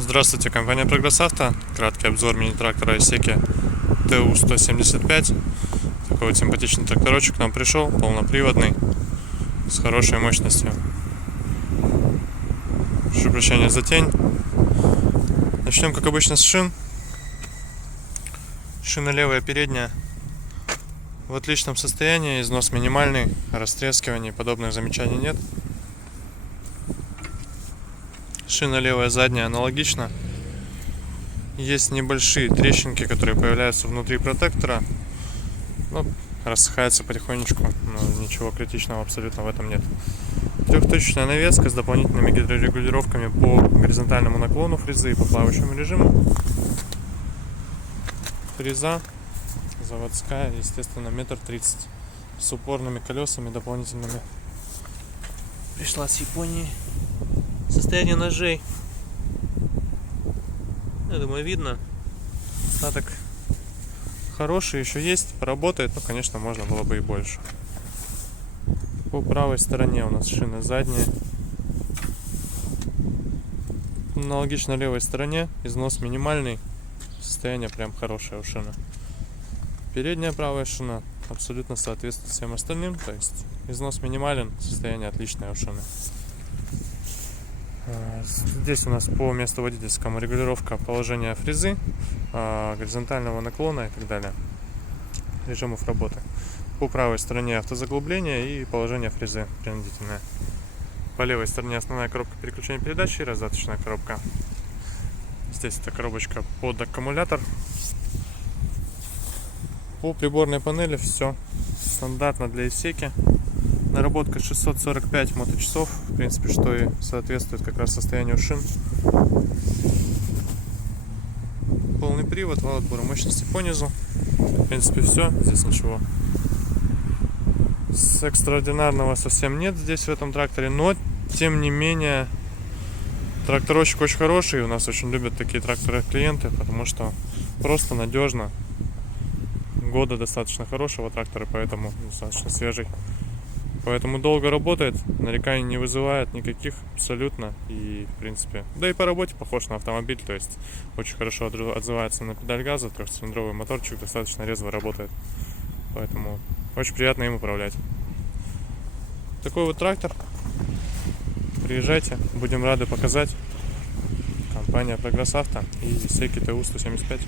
Здравствуйте, компания Прогресс Авто. Краткий обзор мини-трактора Исеки ТУ-175. Такой вот симпатичный тракторочек к нам пришел, полноприводный, с хорошей мощностью. Прошу прощения за тень. Начнем, как обычно, с шин. Шина левая, передняя в отличном состоянии, износ минимальный, растрескиваний, подобных замечаний нет. Шина левая, задняя аналогично. Есть небольшие трещинки, которые появляются внутри протектора. Ну, рассыхается потихонечку, но ничего критичного абсолютно в этом нет. Трехточечная навеска с дополнительными гидрорегулировками по горизонтальному наклону фрезы и по плавающему режиму. Фреза заводская, естественно, 1,30 м, с упорными колесами дополнительными. Пришла с Японии. Состояние ножей, я думаю, видно. Остаток хороший еще есть, поработает, но, конечно, можно было бы и больше. По правой стороне у нас шина задняя. Аналогично левой стороне, износ минимальный, состояние прям хорошее у шины. Передняя правая шина абсолютно соответствует всем остальным, то есть износ минимален, состояние отличное у шины. Здесь у нас по месту водительскому регулировка положения фрезы, горизонтального наклона и так далее, режимов работы. По правой стороне автозаглубление и положение фрезы принудительное. По левой стороне основная коробка переключения передач и раздаточная коробка. Здесь эта коробочка под аккумулятор. По приборной панели все стандартно для Исеки. Наработка 645 моточасов, в принципе, что и соответствует как раз состоянию шин. Полный привод, вал отбора мощности по низу. В принципе, все, здесь ничего с экстраординарного совсем нет здесь в этом тракторе, но тем не менее тракторочек очень хороший. У нас очень любят такие тракторы клиенты, потому что просто надежно. Года достаточно хорошего трактора, поэтому достаточно свежий. Поэтому долго работает, нареканий не вызывает никаких абсолютно. И в принципе, да и по работе похож на автомобиль, то есть очень хорошо отзывается на педаль газа, трехцилиндровый моторчик достаточно резво работает. Поэтому очень приятно им управлять. Такой вот трактор. Приезжайте, будем рады показать. Компания Прогресс Авто и Исеки ТУ-175.